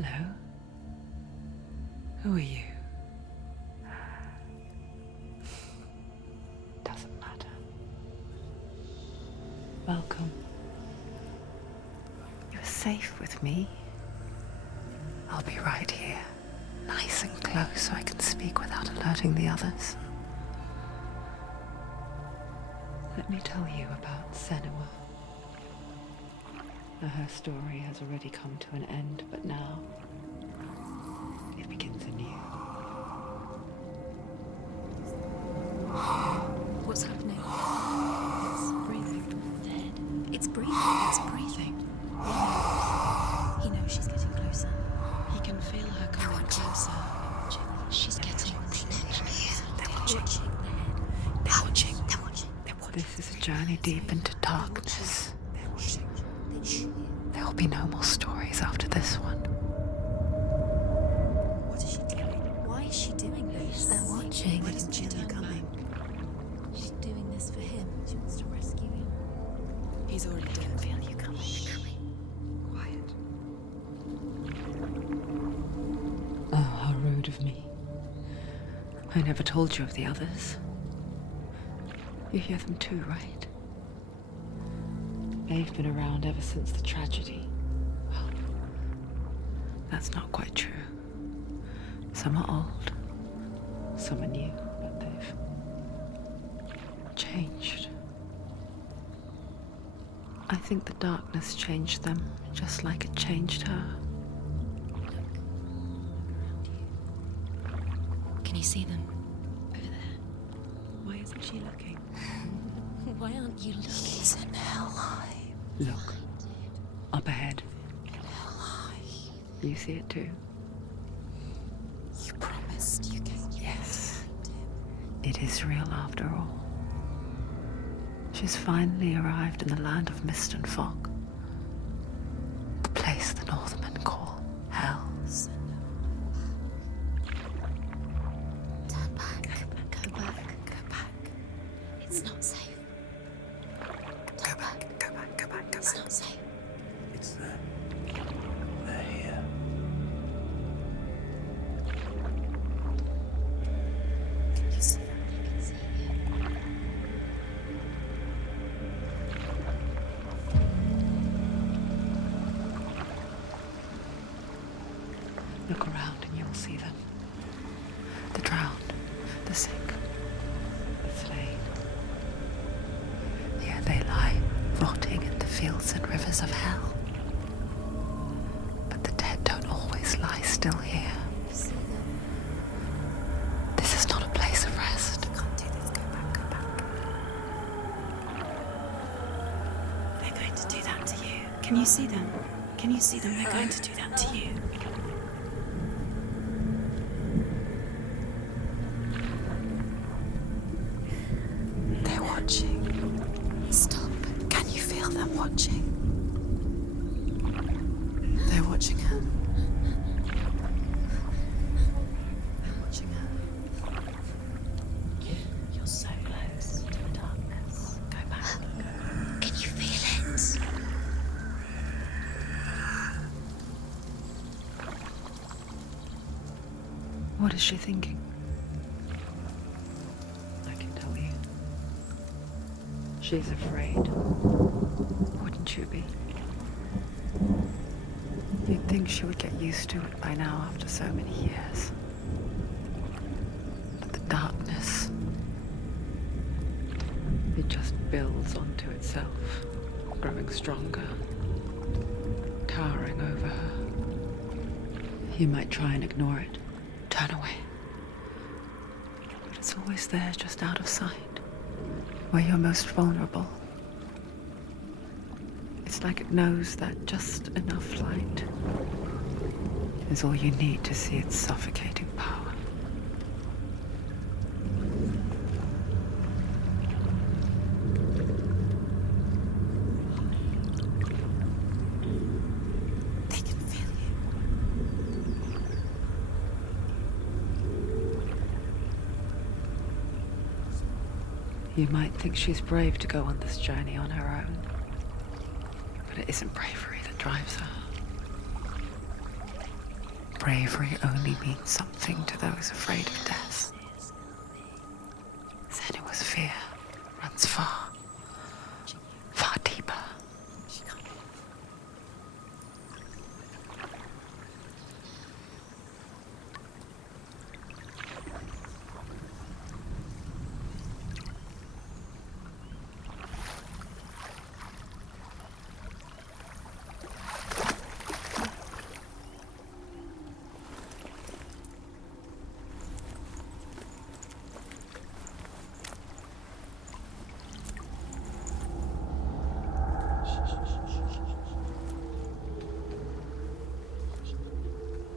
Hello. Who are you? Doesn't matter. Welcome. You're safe with me. I'll be right here, nice and close so I can speak without alerting the others. Let me tell you about Senua. Her story has already come to an end, but now it begins anew. What's happening? It's breathing. Dead. It's breathing. It's breathing. Why? He knows she's getting closer. He can feel her coming closer. She's getting closer. They're watching. They're watching. They're watching. This is a journey deep into darkness. There will be no more stories after this one. What is she doing? Why is she doing this? They're watching. Why doesn't she feel her coming? She's doing this for him. She wants to rescue him. He's already dead. I feel you coming. Quiet. Oh, how rude of me. I never told you of the others. You hear them too, right? They've been around ever since the tragedy. Well, that's not quite true. Some are old, some are new, but they've changed. I think the darkness changed them, just like it changed her. Can you see them? Over there. Why isn't she looking? Why aren't you looking? He's in Hellblade. Look, up ahead. You see it too? You promised you gave me. Yes. It is real after all. She's finally arrived in the land of mist and fog. The place the Northmen call Hell. Turn back. Go back. Go back. It's not safe. Go back. It's not safe. It's there. They're here. You see them? I can see you. Look around and you'll see them. The drowned, the sick, the slain. Here they lie, rotting in the fields and rivers of hell. But the dead don't always lie still here. You see them? This is not a place of rest. You can't do this. Go back. Go back. They're going to do that to you. Can you see them? Can you see them? They're going to do that to you. They're watching. Stop. Can you feel them watching? They're watching her. They're watching her. You're so close to the darkness. Go back. Can you feel it? What is she thinking? I can tell you. She's afraid. Wouldn't you be? You'd think she would get used to it by now after so many years. But the darkness, it just builds onto itself, growing stronger, towering over her. You might try and ignore it, turn away. But it's always there, just out of sight, where you're most vulnerable. It's like it knows that just enough light is all you need to see its suffocating power. They can feel you. You might think she's brave to go on this journey on her own, but it isn't bravery that drives her. bravery only means something to those afraid of death. Senua's fear runs far, far deeper.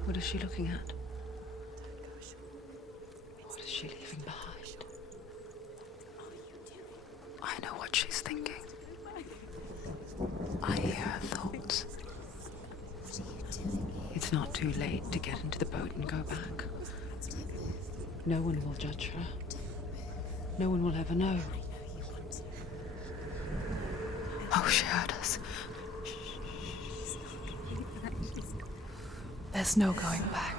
What is she looking at? What is she leaving behind? I know what she's thinking. I hear her thoughts. It's not too late to get into the boat and go back. No one will judge her. No one will ever know. Oh, she heard us. There's no going back.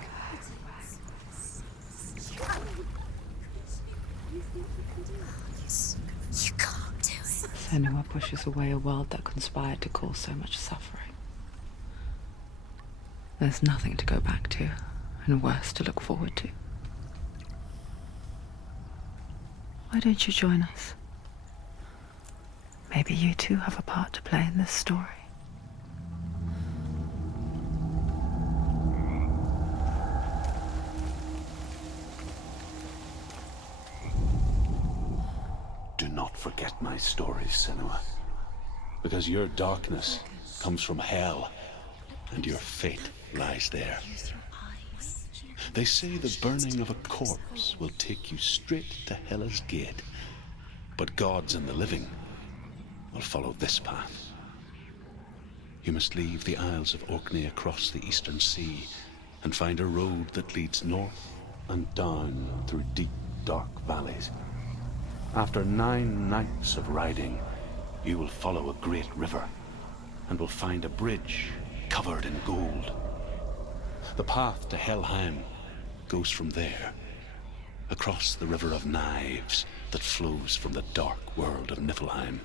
You can't do it. Senua pushes away a world that conspired to cause so much suffering. There's nothing to go back to, and worse to look forward to. Why don't you join us? Maybe you too have a part to play in this story. Do not forget my stories, Senua, because your darkness comes from hell, and your fate lies there. They say the burning of a corpse will take you straight to Hela's gate, but gods and the living will follow this path. You must leave the Isles of Orkney across the eastern sea and find a road that leads north and down through deep, dark valleys. After 9 nights of riding, you will follow a great river and will find a bridge covered in gold. The path to Helheim goes from there, across the River of Knives that flows from the dark world of Niflheim.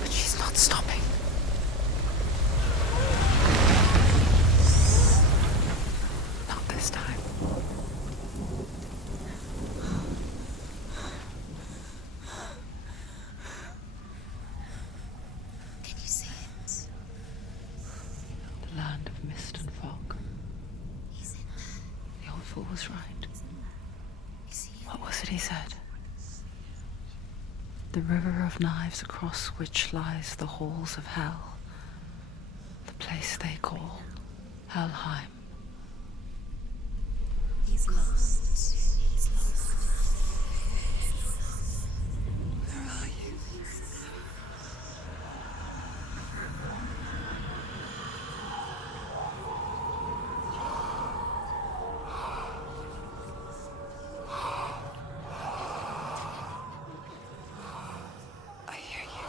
But she's not stopping. Not this time. Can you see it? The land of mist and fog. He's in there. The old fool was right. Is he? What was it he said? The river of knives across which lies the halls of hell. The place they call Helheim. He's lost. He's lost. Where are you? I hear you.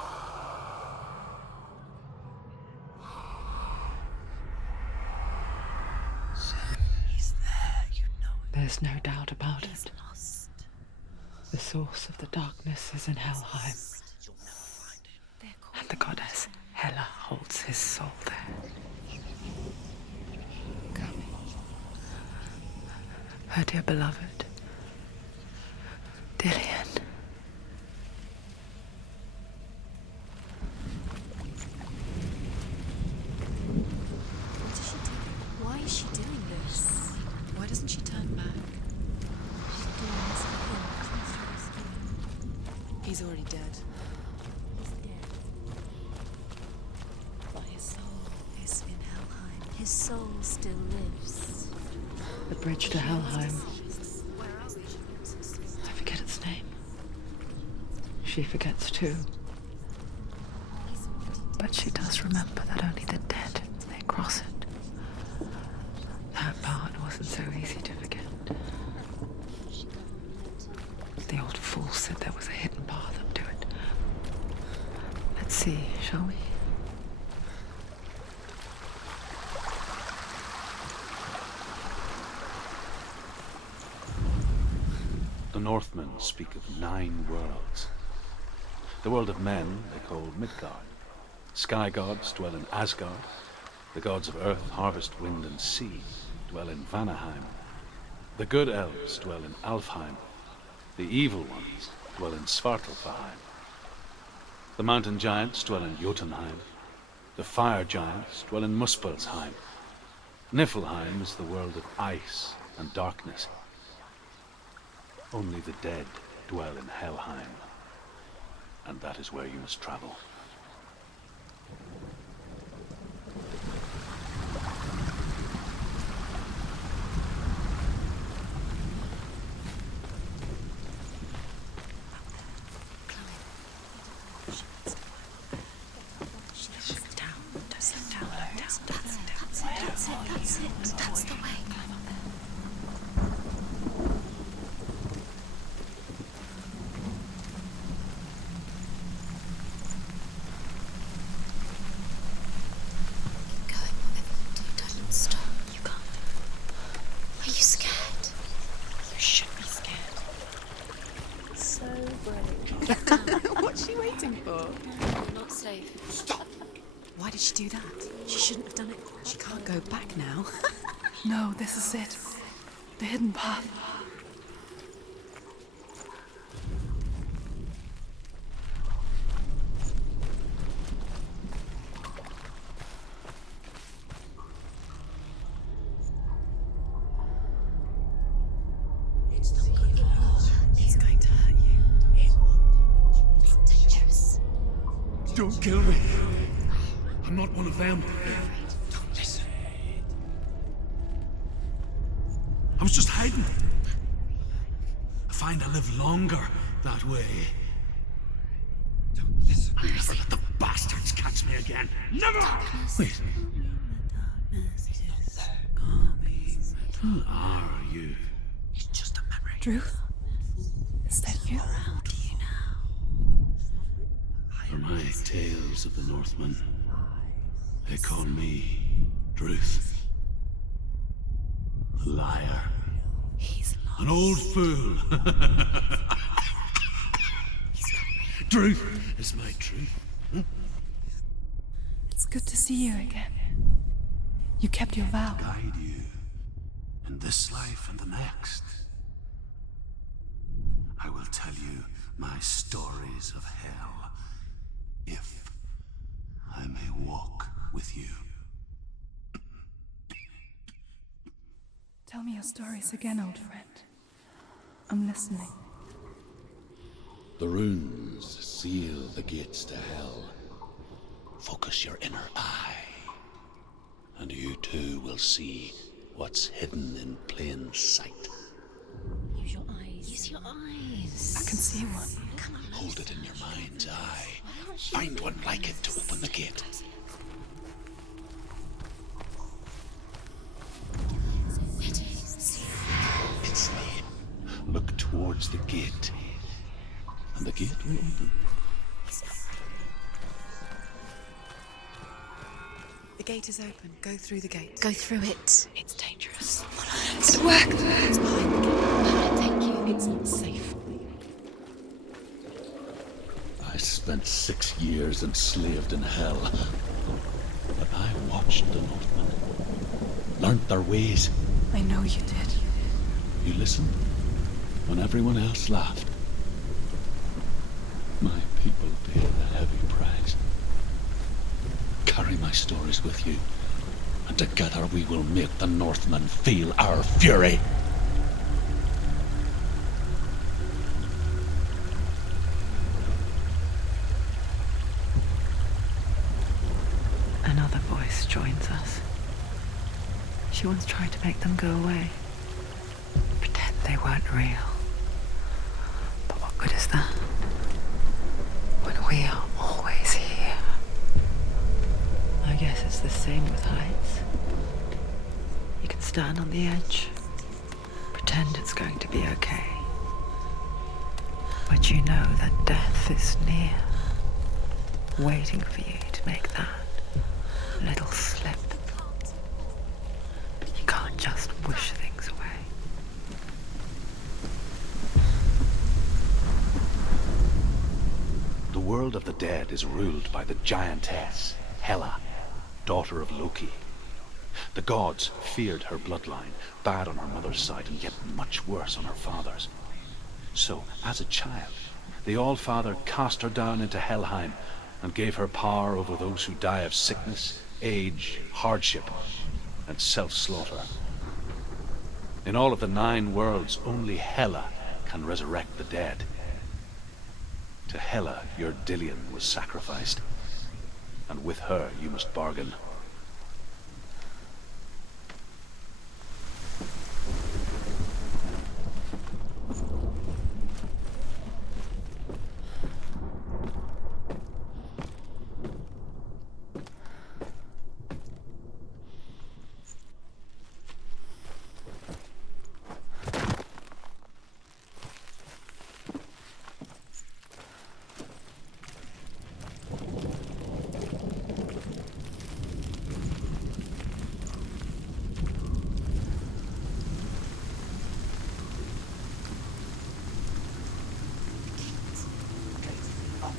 He's there, you know it. There's no doubt about He's it. lost. The source of the darkness is in Helheim, You'll never find him. They're and the goddess Hela holds his soul there. coming. Her dear beloved, Dillian. He's already dead. But his soul is in Helheim. His soul still lives. The bridge to Helheim. I forget its name. She forgets too. But she does remember that only the dead may cross it. That part wasn't so easy to forget. The old fool said there was a hidden path up to it. Let's see, shall we? The Northmen speak of 9 worlds. The world of men they call Midgard. Sky gods dwell in Asgard. The gods of earth, harvest, wind, and sea dwell in Vanaheim. The good elves dwell in Alfheim. The evil ones dwell in Svartalfheim. The mountain giants dwell in Jotunheim. The fire giants dwell in Muspelheim. Niflheim is the world of ice and darkness. Only the dead dwell in Helheim. And that is where you must travel. That's the way. Going whatever you do doesn't stop. You can't. Are you scared? You should be scared. So brave. What's she waiting for? Not safe. Stop! Why did she do that? She shouldn't have done it. She can't go back now. No, this is it. The hidden path. It's not good for her. It's going to hurt you. It's dangerous. Don't kill me. I'm not one of them. Don't listen. I was just hiding. I find I live longer that way. Don't listen. I'll never let the bastards catch me again. Never! Wait. Who are you? It's just a memory. Druth? Is that you? How do you know? For my tales of the Northmen, they call me Druth. Liar. He's lost. An old fool. Truth is my truth. It's good to see you again. You kept your vow. Guide you in this life and the next. I will tell you my stories of hell, if I may walk with you. Tell me your stories again, old friend. I'm listening. The runes seal the gates to hell. Focus your inner eye, and you too will see what's hidden in plain sight. Use your eyes. Use your eyes. I can see one. Come on. Hold it in your mind's eye. Find one like it to open the gate. It's me. Look towards the gate, and the gate will open. The gate is open. Go through the gate. Go through it. It's dangerous. It's worked! It's behind the gate. Thank you. It's not safe. I spent 6 years enslaved in hell, but I watched the Northmen, learnt their ways. I know you did. You listened when everyone else laughed. My people paid a heavy price. Carry my stories with you, and together we will make the Northmen feel our fury. ghost joins us. She once tried to make them go away. Pretend they weren't real. But what good is that? When we are always here. I guess it's the same with heights. You can stand on the edge, pretend it's going to be okay. But you know that death is near, waiting for you to make that little slip. You can't just wish things away. The world of the dead is ruled by the giantess, Hela, daughter of Loki. The gods feared her bloodline, bad on her mother's side and yet much worse on her father's. So, as a child, the All-Father cast her down into Helheim and gave her power over those who die of sickness, age, hardship, and self-slaughter. In all of the 9 worlds, only Hela can resurrect the dead. To Hela, your Dillion was sacrificed, and with her you must bargain.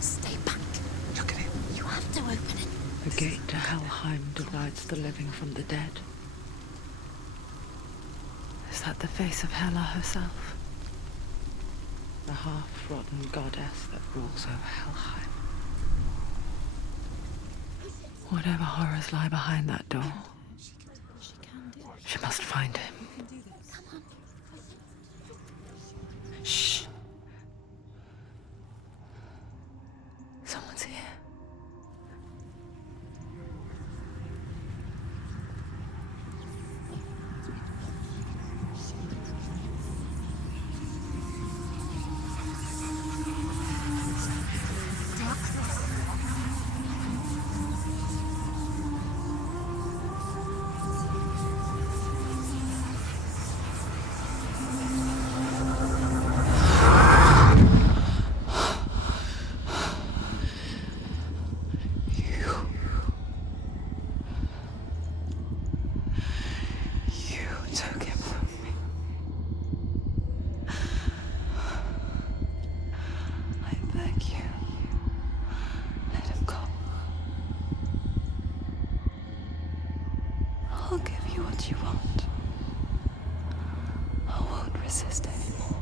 Stay back. Look at it. You have to open it. The gate to Helheim divides the living from the dead. Is that the face of Hela herself? The half-rotten goddess that rules over Helheim. Whatever horrors lie behind that door, she must find him. Shh. Someone's here. I'll give you what you want. I won't resist anymore.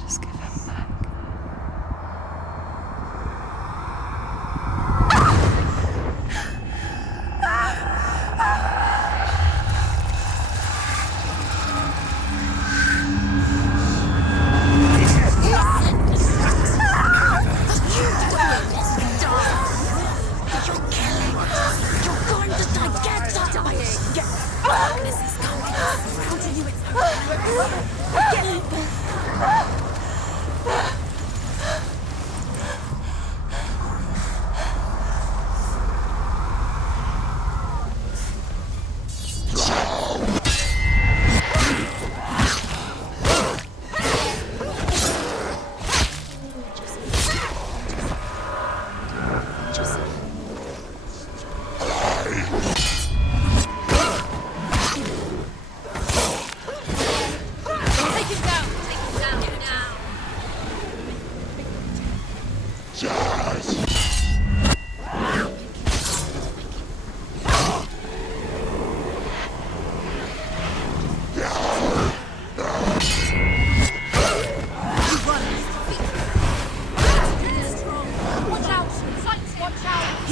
Just give him back.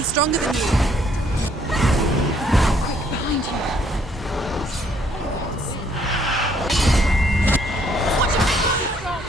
Stronger than you. Quick, behind you. Watch him. He's strong.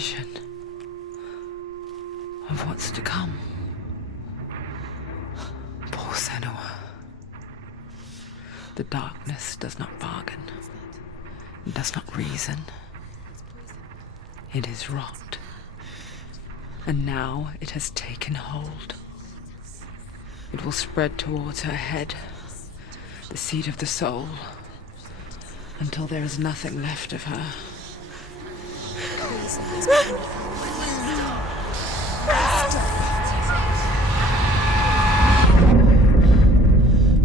vision of what's to come. Poor Senua. The darkness does not bargain. It does not reason. It is rot. And now it has taken hold. It will spread towards her head, the seat of the soul, until there is nothing left of her.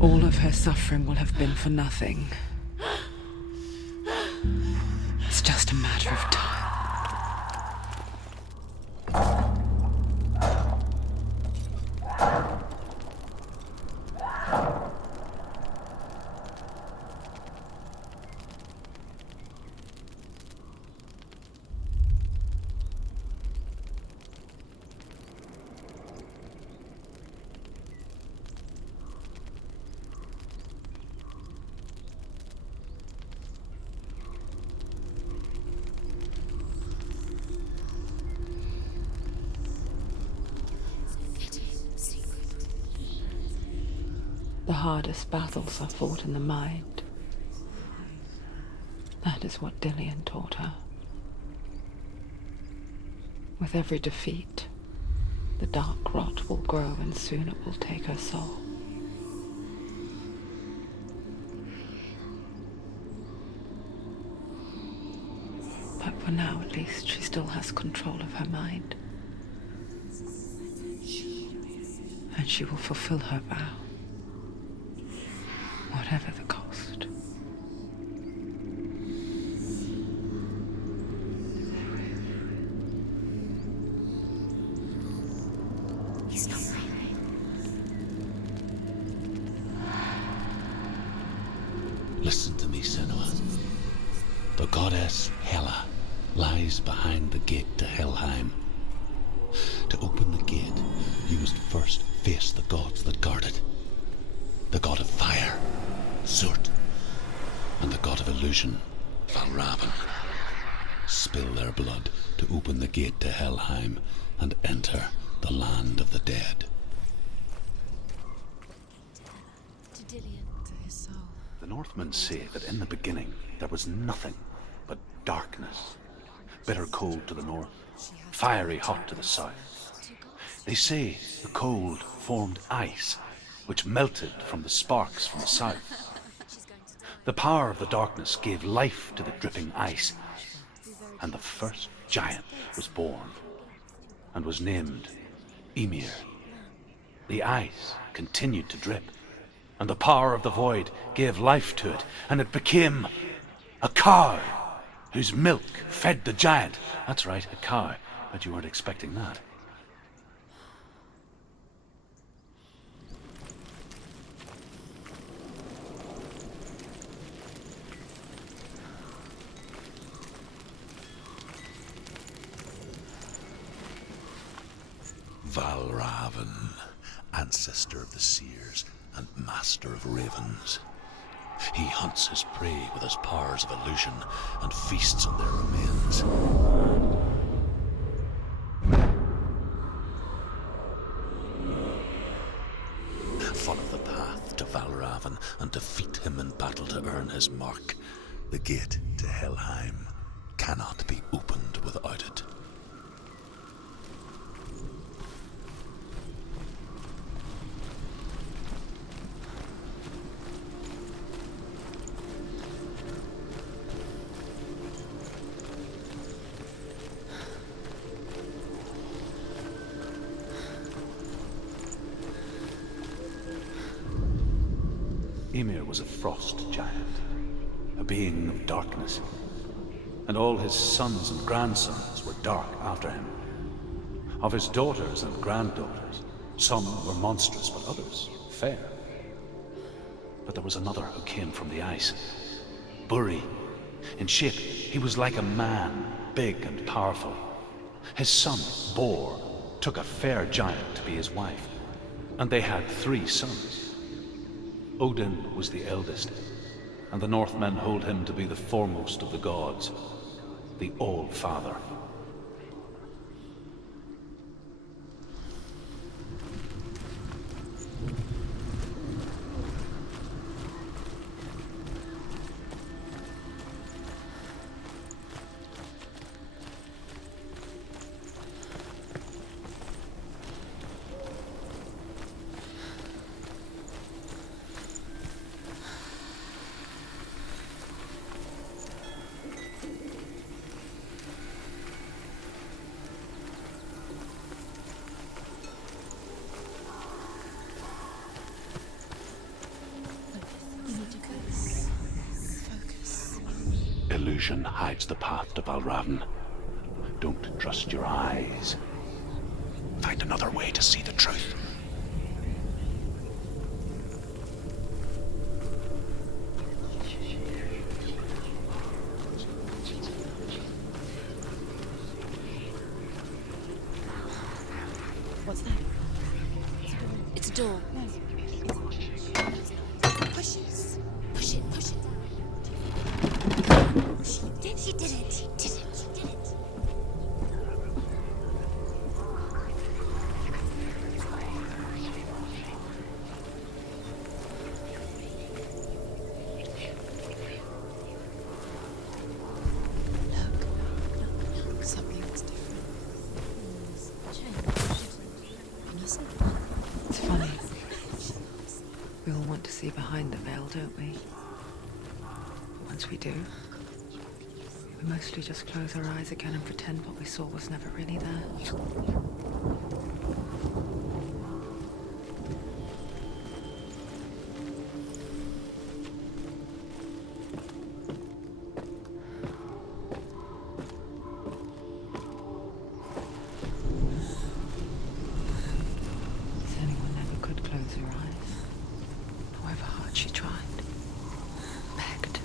All of her suffering will have been for nothing. It's just a matter of time. The hardest battles are fought in the mind. That is what Dillian taught her. With every defeat, the dark rot will grow and soon it will take her soul. But for now, at least, she still has control of her mind. And she will fulfill her vow. Whatever the cost. He's not breathing. Listen to me, Senua. The goddess Hela lies behind the gate to Helheim. To open the gate, you must first face the gods that guard it. The god of fire, Zurt, and the god of illusion, Valravn. Spill their blood to open the gate to Helheim and enter the land of the dead. To Dillian, to his soul. The Northmen say that in the beginning there was nothing but darkness. Bitter cold to the north, fiery hot to the south. They say the cold formed ice, which melted from the sparks from the south. The power of the darkness gave life to the dripping ice, and the first giant was born, and was named Ymir. The ice continued to drip, and the power of the void gave life to it, and it became a cow, whose milk fed the giant. That's right, a cow, but you weren't expecting that. Valravn, ancestor of the seers and master of ravens. He hunts his prey with his powers of illusion and feasts on their remains. Follow the path to Valravn and defeat him in battle to earn his mark. The gate to Helheim cannot be opened without it. Ymir was a frost giant, a being of darkness, and all his sons and grandsons were dark after him. Of his daughters and granddaughters, some were monstrous, but others fair. But there was another who came from the ice, Buri. In shape, he was like a man, big and powerful. His son, Bor, took a fair giant to be his wife, and they had 3 sons. Odin was the eldest, and the Northmen hold him to be the foremost of the gods, the All-Father. illusion hides the path to Valravn. Don't trust your eyes. Find another way to see the truth. What's that? It's a door. Push it. Push it. Push it. She did it. She did it. She did it. Look, something's different. It's funny. We all want to see behind the veil, don't we? Once we do, we mostly just close our eyes again and pretend what we saw was never really there. Senua never could close her eyes, however hard she tried. Begged.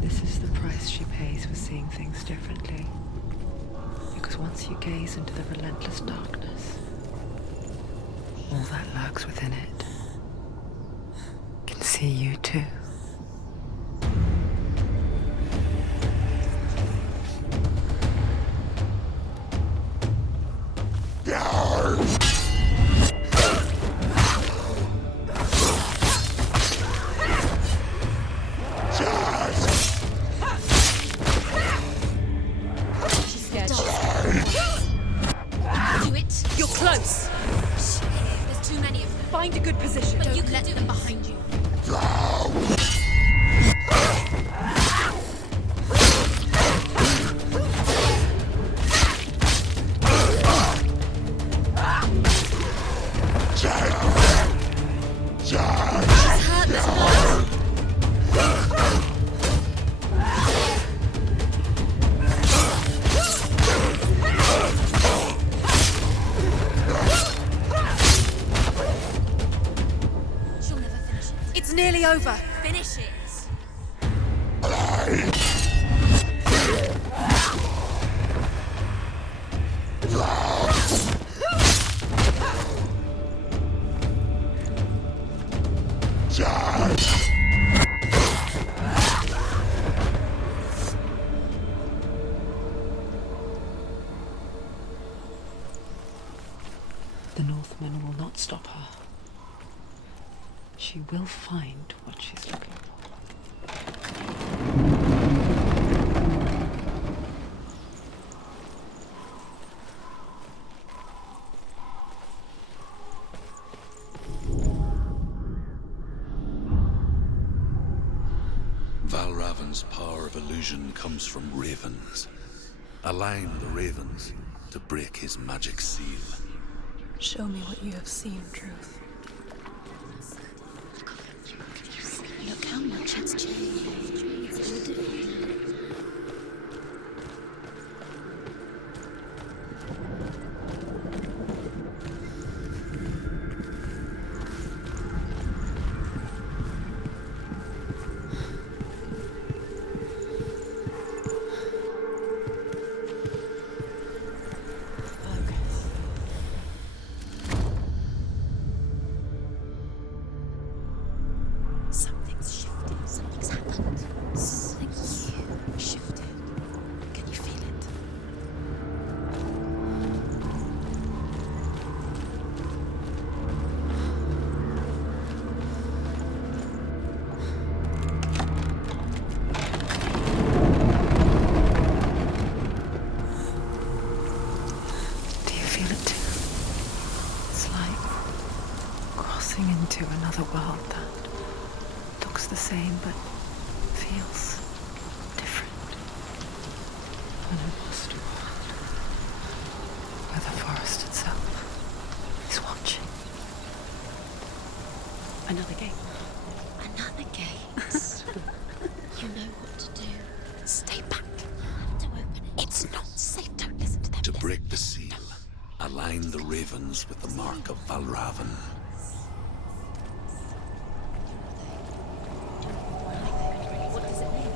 This is the price she pays for seeing things differently. Because once you gaze into the relentless darkness, all that lurks within it can see you too. She's scared. Do it. You're close. There's too many of them. Find a good position. But you can let them behind you. She's hurt. There's blood. She'll never finish it. It's nearly over. Finish it. The Northmen will not stop her. She will find what she's looking for. Valravn's power of illusion comes from ravens. Align the ravens to break his magic seal. Show me what you have seen, Truth. Look how much it's changed. It's so different. Something's shifting. Something's feels different. And it must have where the forest itself is watching. Another gate. Another gate. You know what to do. Stay back. I have to open it. It's not safe. Don't listen to them. To break the seal, align the ravens with the mark of Valravan. What does it mean?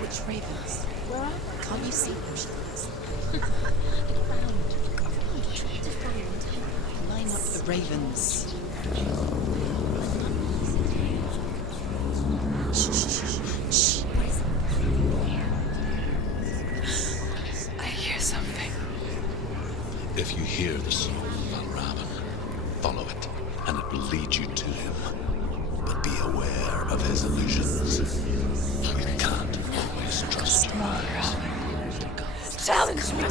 Which ravens? Where are they? Can't you see where she is? Look around. Try to find. Line up the ravens. Shh. What is it? I hear something. If you hear the song of Valravan, follow it, and it will lead you to him. But be aware of his illusions. You can't always trust your eyes. Challenge me.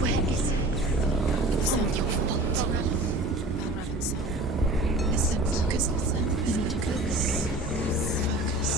Where is it? It's not your fault. Valravan's song. Listen, focus. You need to focus. Focus.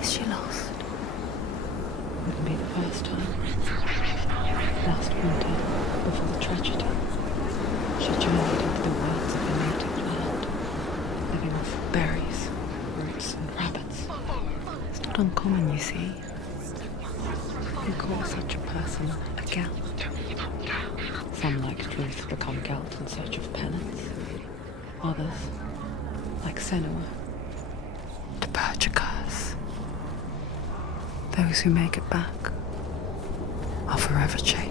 Is she lost? Wouldn't be the first time. Last winter, before the tragedy, she journeyed into the wilds of her native land, living off berries, roots, and rabbits. It's not uncommon, you see. You call such a person a gelt. Some, like Truth, become gelt in search of penance. Others, like Senua, to purge a curse. Those who make it back are forever changed.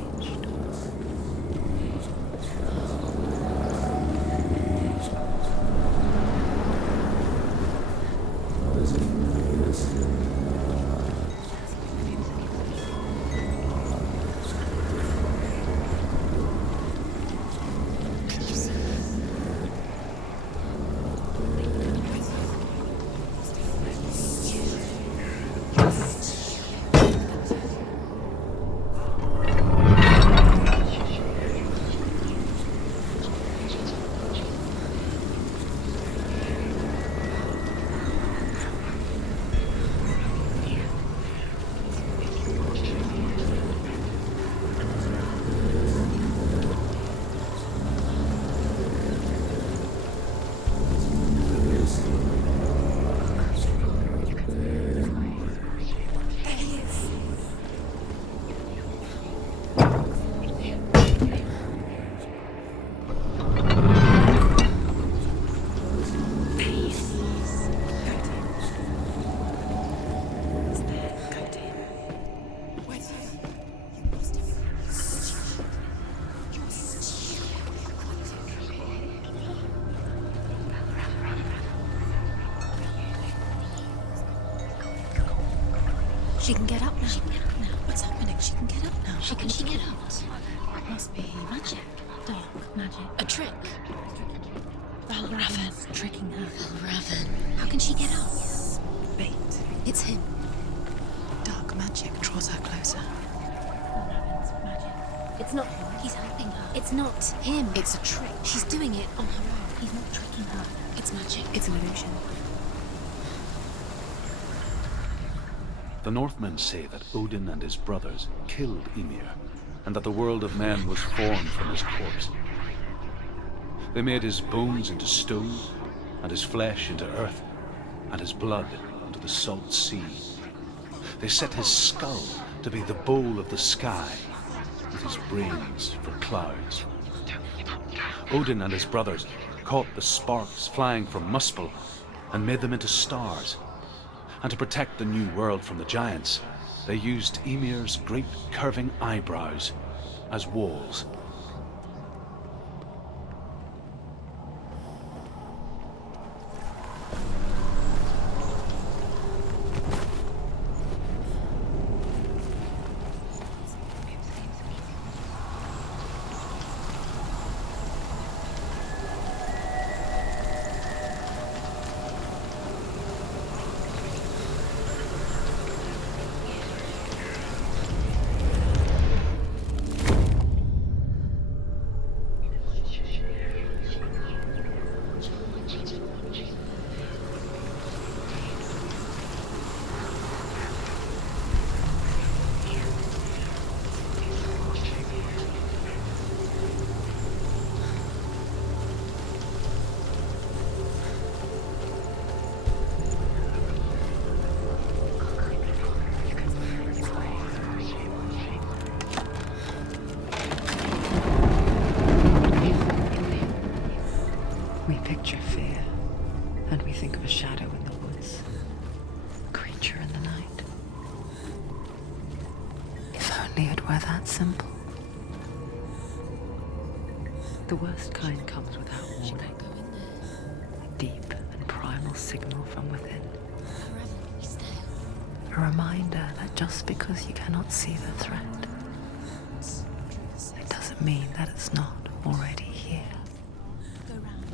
She can get up now. What's happening? She can get up now. How can she get out? It must be magic. Dark magic. A trick. Valravan's tricking her. Valravan. How can she get out? Bait. It's him. Dark magic draws her closer. Valravan's magic. It's not him. He's helping her. It's not him. It's a trick. She's doing it on her own. He's not tricking her. It's magic. It's an illusion. The Northmen say that Odin and his brothers killed Ymir, and that the world of men was formed from his corpse. They made his bones into stone, and his flesh into earth, and his blood into the salt sea. They set his skull to be the bowl of the sky, with his brains for clouds. Odin and his brothers caught the sparks flying from Muspel and made them into stars. And to protect the new world from the giants, they used Ymir's great curving eyebrows as walls. Simple. The worst kind comes without warning. A deep and primal signal from within. A reminder that just because you cannot see the threat, it doesn't mean that it's not already here. Go round.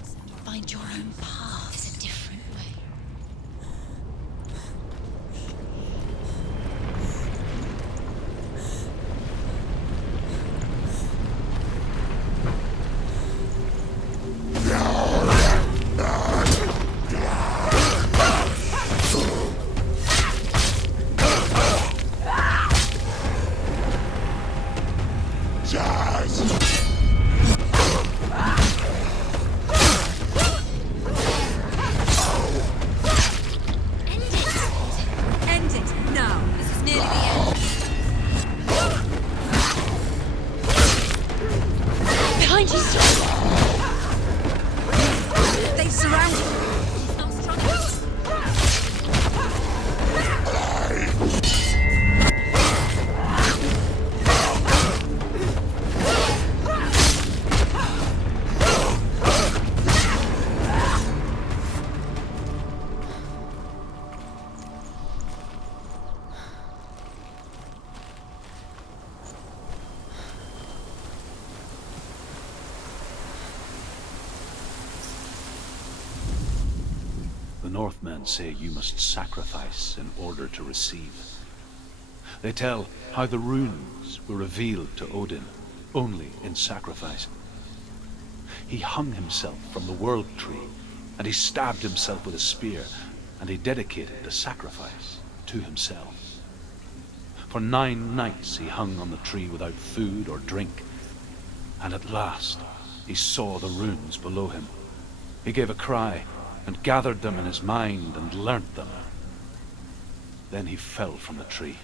Find your own path. There's a different way. The Northmen say you must sacrifice in order to receive. They tell how the runes were revealed to Odin only in sacrifice. He hung himself from the world tree, and he stabbed himself with a spear, and he dedicated the sacrifice to himself. For 9 nights he hung on the tree without food or drink, and at last he saw the runes below him. He gave a cry, and gathered them in his mind and learnt them. Then he fell from the tree.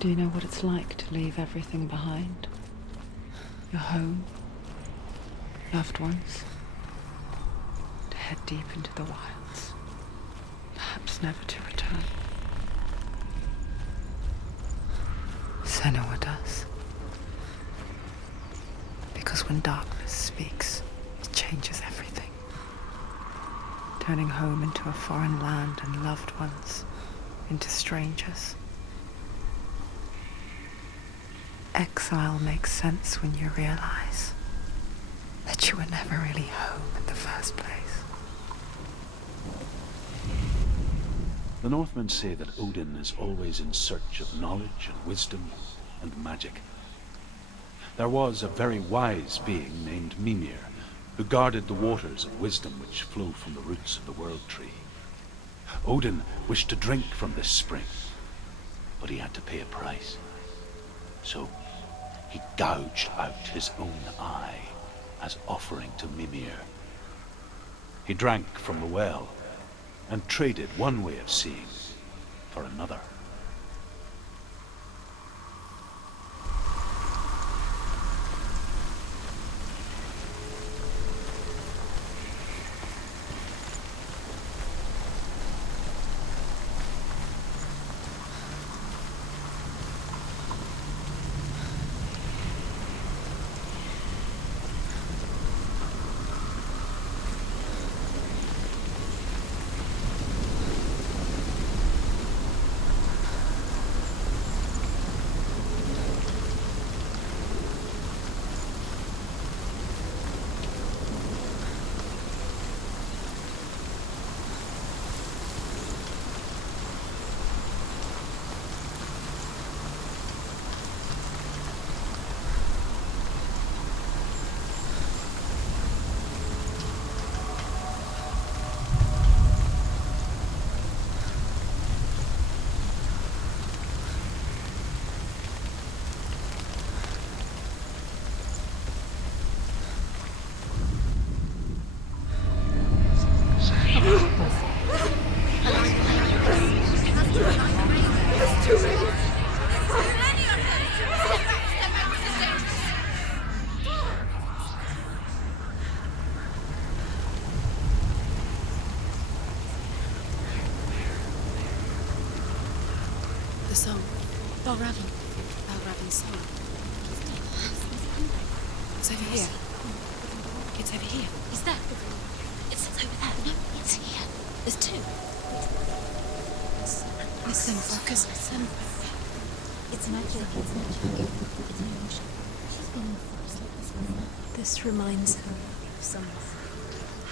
Do you know what it's like to leave everything behind? Your home, loved ones, to head deep into the wilds, perhaps never to return. Senua does. Because when darkness speaks, it changes everything. Turning home into a foreign land and loved ones into strangers. Exile makes sense when you realize that you were never really home in the first place. The Northmen say that Odin is always in search of knowledge and wisdom and magic. There was a very wise being named Mimir, who guarded the waters of wisdom which flow from the roots of the world tree. Odin wished to drink from this spring, but he had to pay a price. So he gouged out his own eye as offering to Mimir. He drank from the well and traded one way of seeing for another. The song. Balravin's song. It's over here. It's over here. Is that? It's over there. No, it's here. There's two. Listen, focus, listen. It's magic. It's magic. It's emotion. She's been in the forest like this before. This reminds her of something.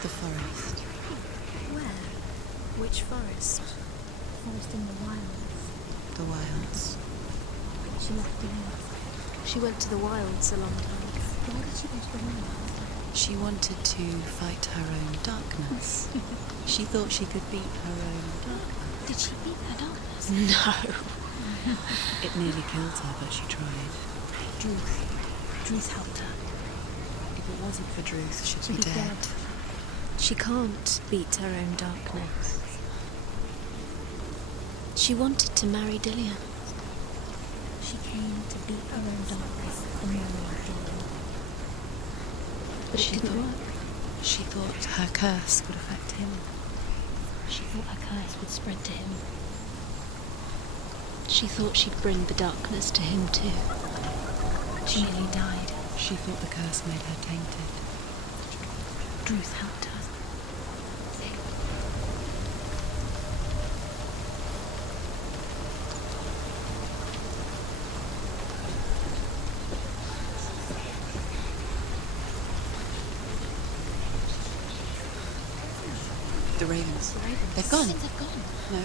The forest. Where? Which forest? Forest in the wilds. The wilds. She left the wilds. She went to the wilds a long time ago. Why did she go to the wilds? She wanted to fight her own darkness. She thought she could beat her own darkness. Did she beat her darkness? No. It nearly killed her, but she tried. Druth helped her. If it wasn't for Druth, she'd be dead. She can't beat her own darkness. She wanted to marry Dillian. She came to beat her own darkness and marry Dillian. But it didn't work. She thought her curse would affect him. She thought her curse would spread to him. She thought she'd bring the darkness to him too. She nearly died. She thought the curse made her tainted. Druth helped her. The ravens. The ravens. They've gone. They've gone. No.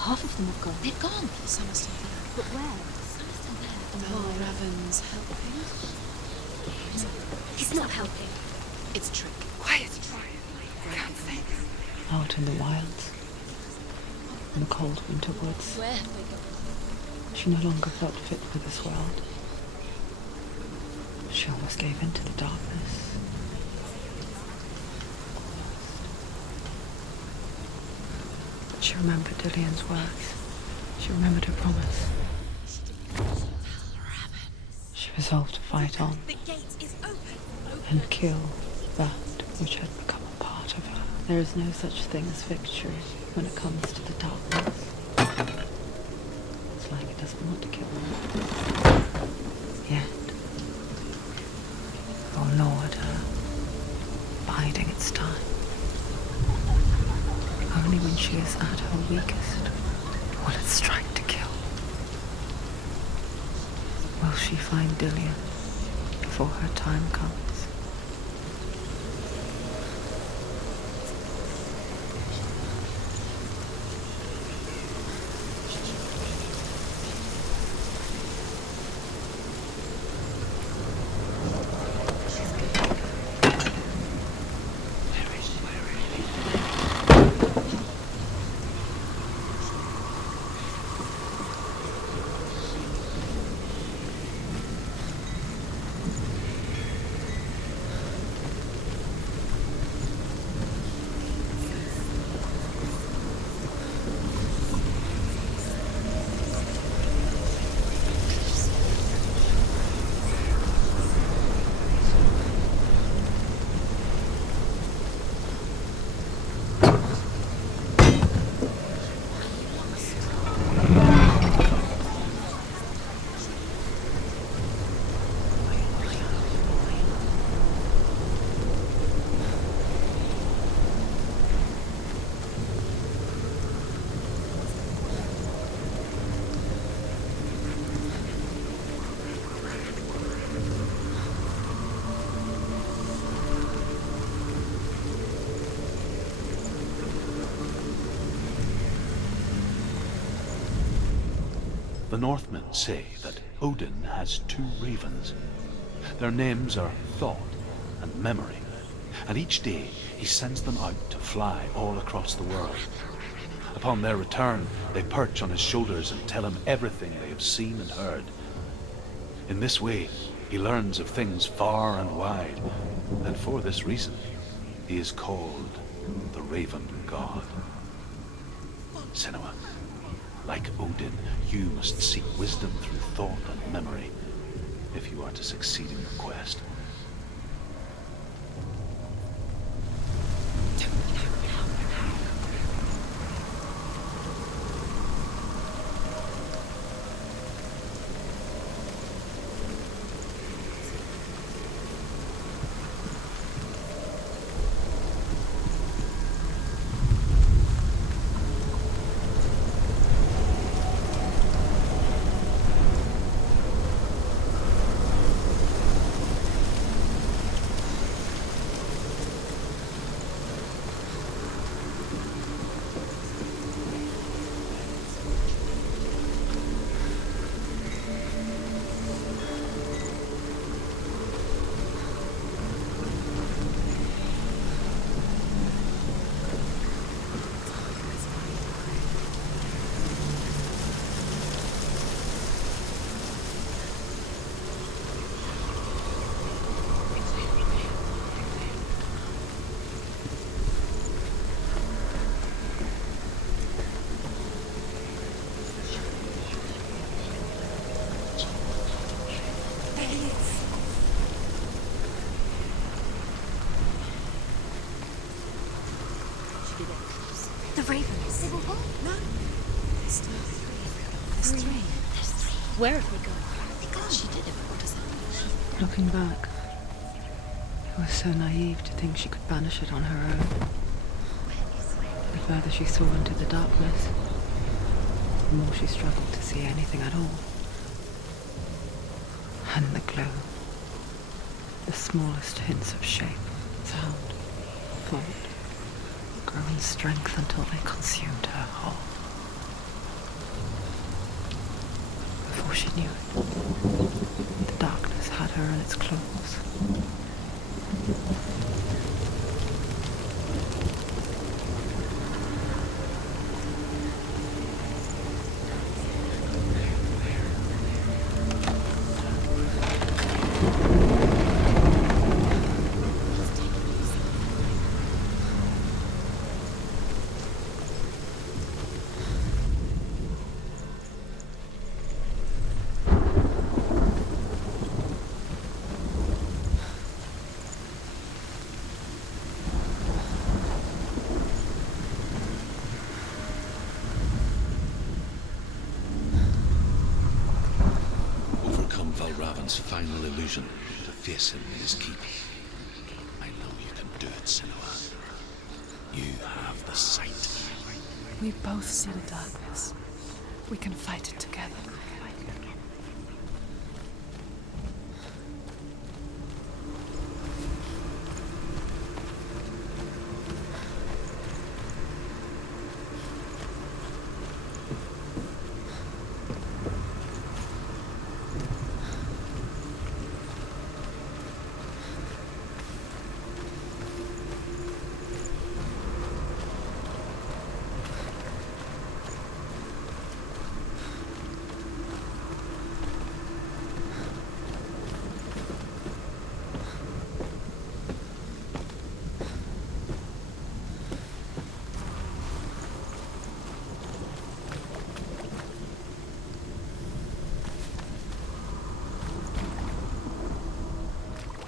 Half of them have gone. They've gone. Some are still there. But where? Some are still there. And Oh, why? Raven's helping. He's not helping. It's a trick. Quiet. Can't think. Out in the wilds, in the cold winter woods, Where have they gone? she no longer felt fit for this world. She almost gave in to the darkness. She remembered Dillian's words. She remembered her promise. She resolved to fight on The gate is open. and kill that which had become a part of her. There is no such thing as victory when it comes to the darkness. It's like it doesn't want to kill her. Yet, oh Lord, her biding its time. Only when she is at her weakest will it strike to kill. Will she find Dillian before her time comes? The Northmen say that Odin has two ravens. Their names are Thought and Memory, and each day he sends them out to fly all across the world. Upon their return, they perch on his shoulders and tell him everything they have seen and heard. In this way, he learns of things far and wide, and for this reason, he is called the Raven God. Senua, like Odin, you must seek wisdom through thought and memory if you are to succeed in your quest. The ravens. No. There's still three. There's three. Where have we gone? She did it. What does that mean? Looking back, it was so naive to think she could banish it on her own. The further she saw into the darkness, the more she struggled to see anything at all. And the glow, the smallest hints of shape, sound, thought, grew in strength until they consumed her whole. Before she knew it, the darkness had her in its claws. Final illusion to face him in his keep. I know you can do it, Senua. You have the sight. We both see the darkness. We can fight it together.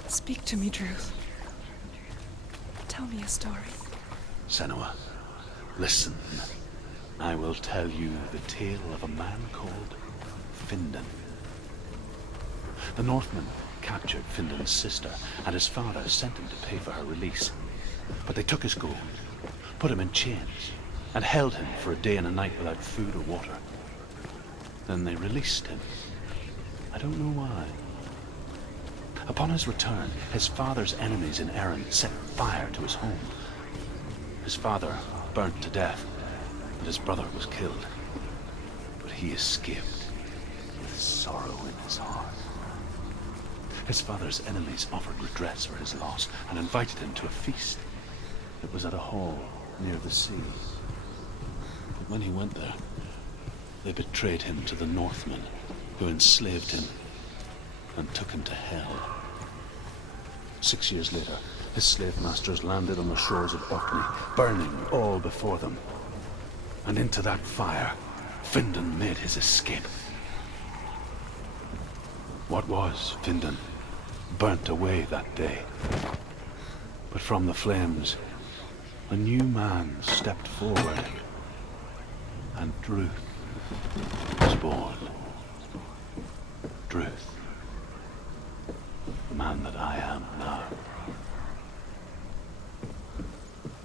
Speak to me, Druth. Tell me a story. Senua, listen. I will tell you the tale of a man called Findan. The Northmen captured Findan's sister, and his father sent him to pay for her release. But they took his gold, put him in chains, and held him for a day and a night without food or water. Then they released him. I don't know why. Upon his return, his father's enemies in Erin set fire to his home. His father burnt to death, and his brother was killed. But he escaped sorrow in his heart. His father's enemies offered redress for his loss and invited him to a feast. It was at a hall near the sea. But when he went there, they betrayed him to the Northmen, who enslaved him and took him to hell. 6 years later, his slave masters landed on the shores of Orkney, burning all before them. And into that fire, Findan made his escape. What was Findan burnt away that day. But from the flames, a new man stepped forward, and Druth was born. Druth, the man that I am now.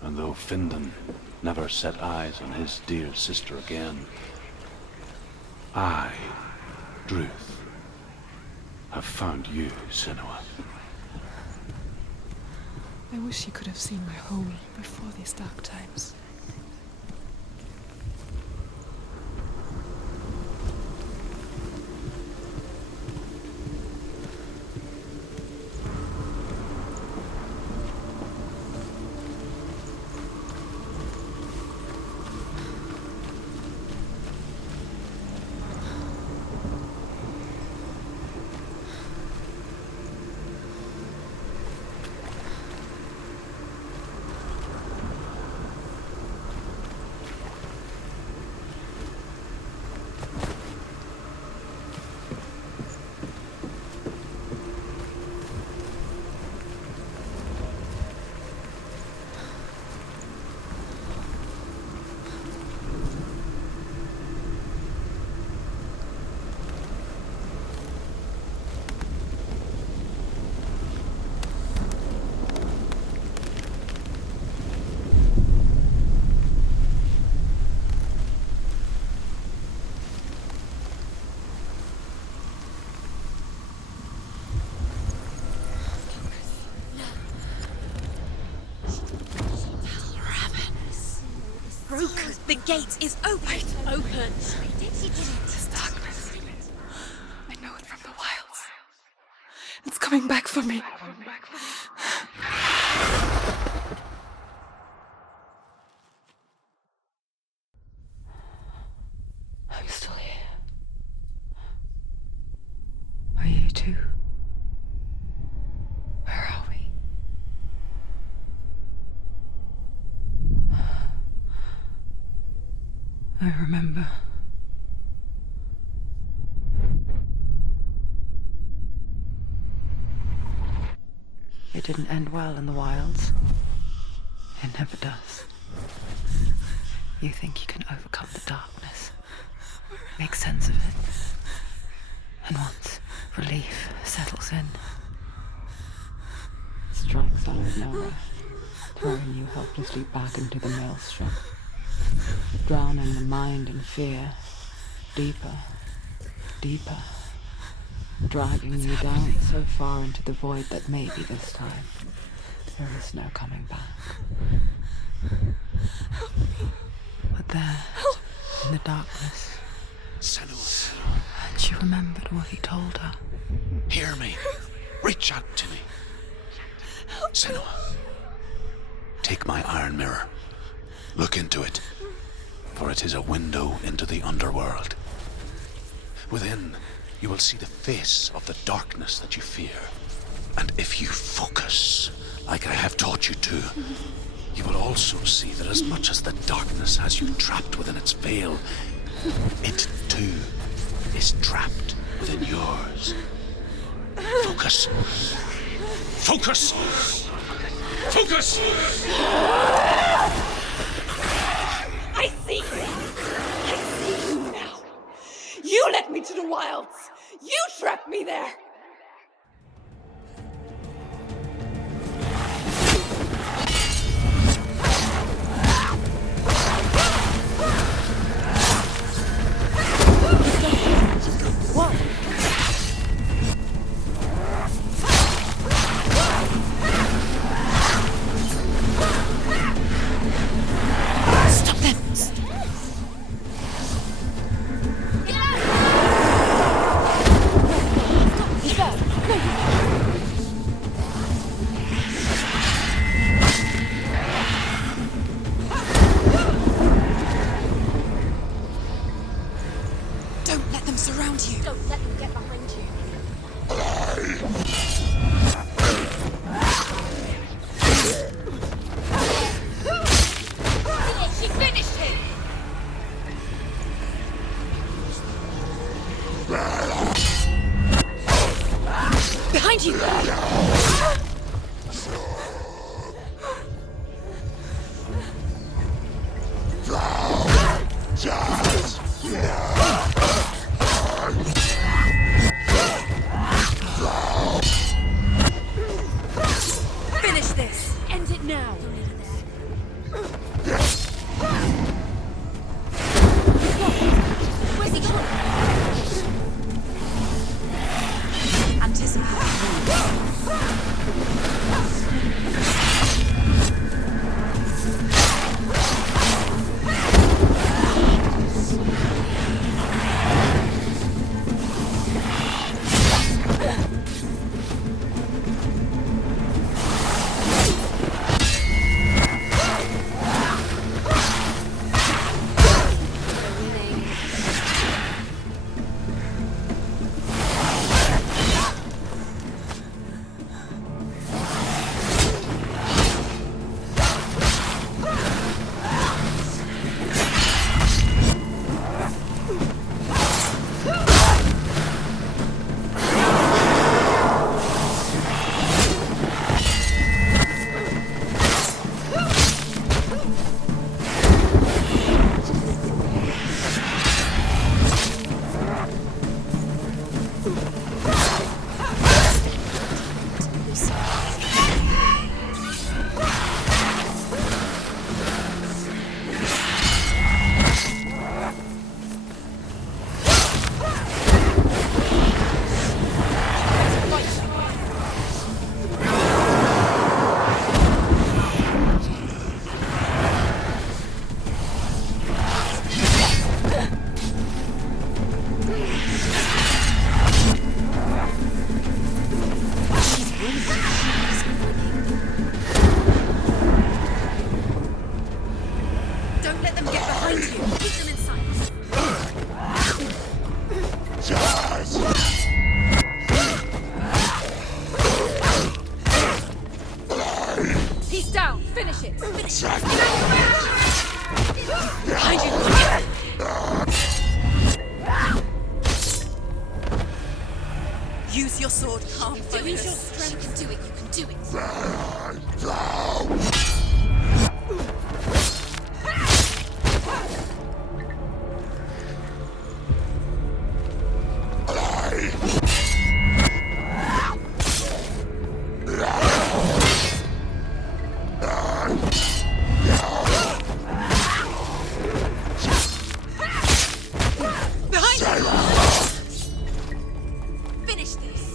And though Findan never set eyes on his dear sister again, I, Druth, have found you, Senua. I wish you could have seen my home before these dark times. The gate is open. Open. This darkness. I know it from the wilds. It's coming back for me. I'm still here. Are you too? Where are we? I remember. It didn't end well in the wilds. It never does. You think you can overcome the darkness, make sense of it, and once relief settles in, it strikes out of nowhere, throwing you helplessly back into the maelstrom, drowning the mind in fear, deeper, deeper, dragging you down so far into the void that maybe this time there is no coming back. But there, in the darkness, Senua, and she remembered what he told her. hear me. Reach out to me. Senua, take my iron mirror. Look into it, for it is a window into the underworld. Within, you will see the face of the darkness that you fear. And if you focus, like I have taught you to, you will also see that as much as the darkness has you trapped within its veil, it too is trapped within yours. Focus. Focus! Focus! I see you. I see you now. You led me to the wilds. You trapped me there. surround you. Don't let them get behind you. She finished him! Behind you! Finish this! End it now. Where's he gone? Anticipate. Use your sword, calm focus. Use your strength. You can do it, you can do it.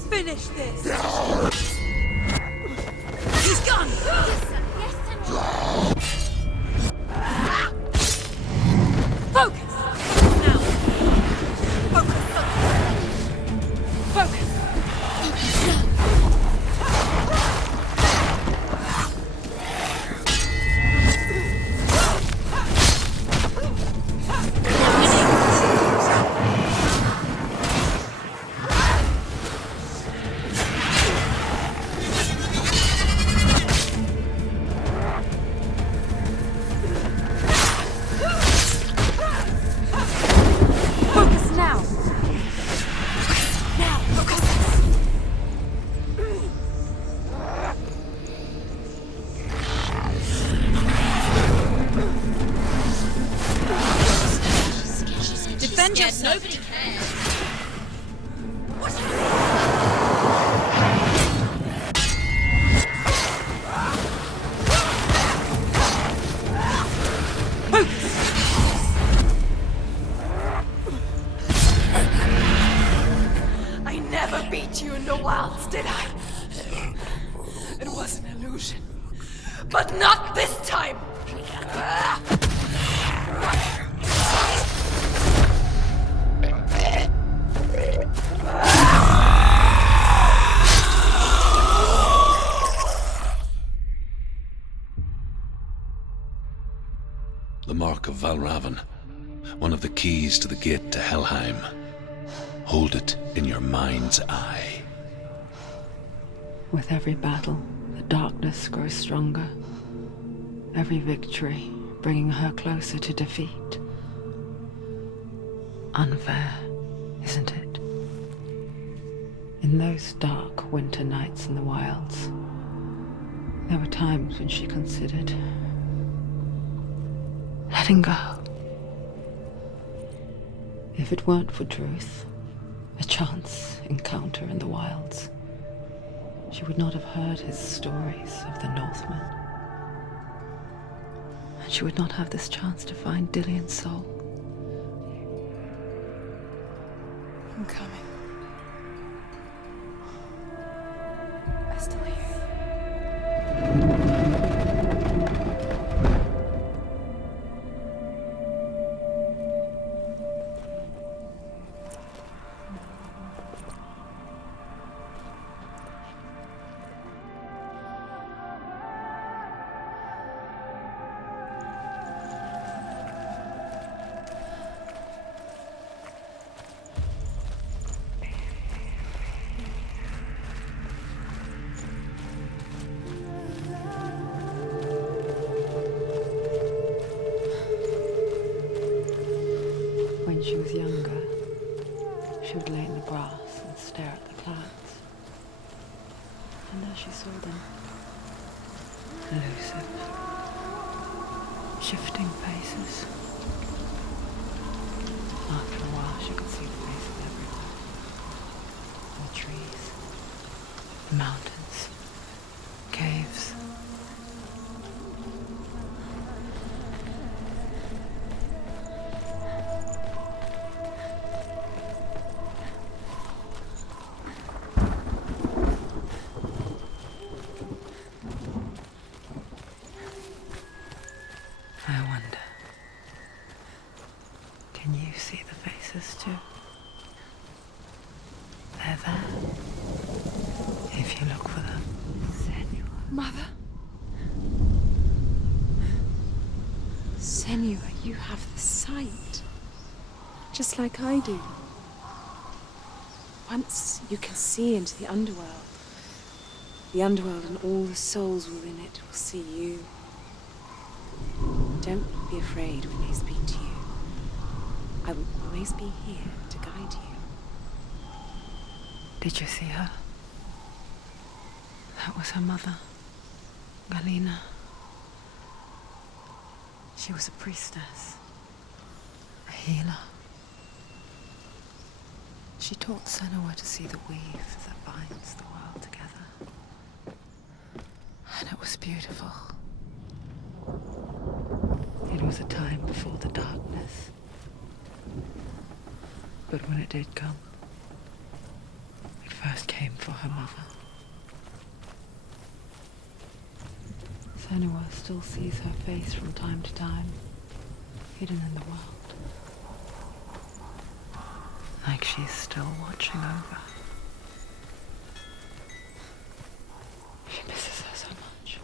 Finish this! He's gone! Yes, Senua. Focus! Now! Focus! Focus! Nobody cares. What's I never beat you in the wilds, did I? It was an illusion. But not this time! The mark of Valravn, one of the keys to the gate to Helheim. Hold it in your mind's eye. With every battle, the darkness grows stronger. Every victory bringing her closer to defeat. Unfair, isn't it? In those dark winter nights in the wilds, there were times when she considered letting go. If it weren't for Druth, a chance encounter in the wilds, she would not have heard his stories of the Northmen. And she would not have this chance to find Dillion's soul. I'm coming. I still hear you. When she was younger, she would lay in the grass and stare at the clouds. And as she saw them, elusive, shifting faces, after a while she could see the faces everywhere. The trees, the mountains, caves. I wonder, can you see the faces too? They're there, if you look for them. Senua. Mother? Senua, you have the sight. Just like I do. Once you can see into the underworld and all the souls within it will see you. Don't be afraid when they speak to you. I will always be here to guide you. Did you see her? That was her mother, Galina. She was a priestess, a healer. She taught Senua to see the weave that binds the world together. And it was beautiful. It was a time before the darkness. But when it did come, it first came for her mother. Senua still sees her face from time to time, hidden in the world. Like she's still watching over. She misses her so much.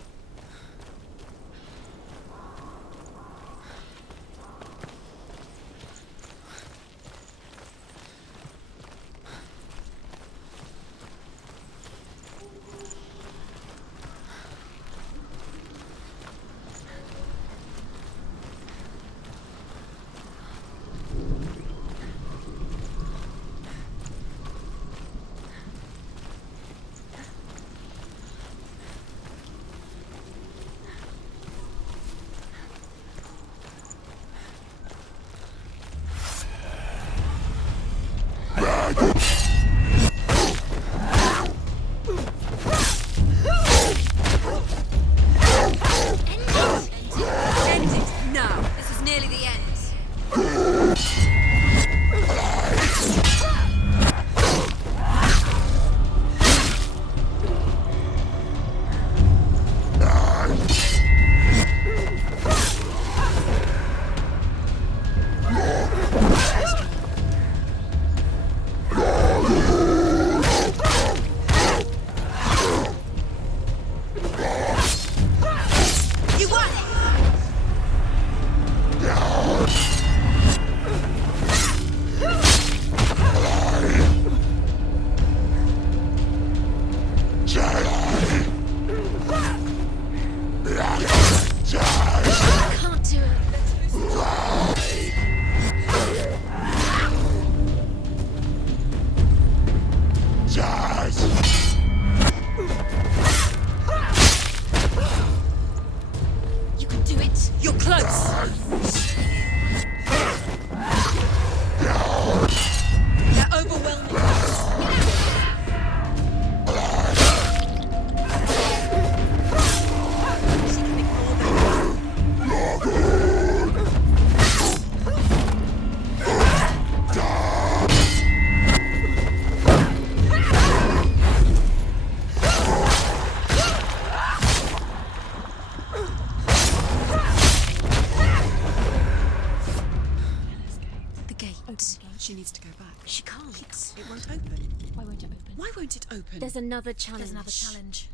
can't. She needs to go back. She can't. It won't open. Why won't it open? Why won't it open? There's another challenge. There's another challenge.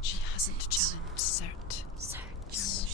She hasn't challenged Cert. Search.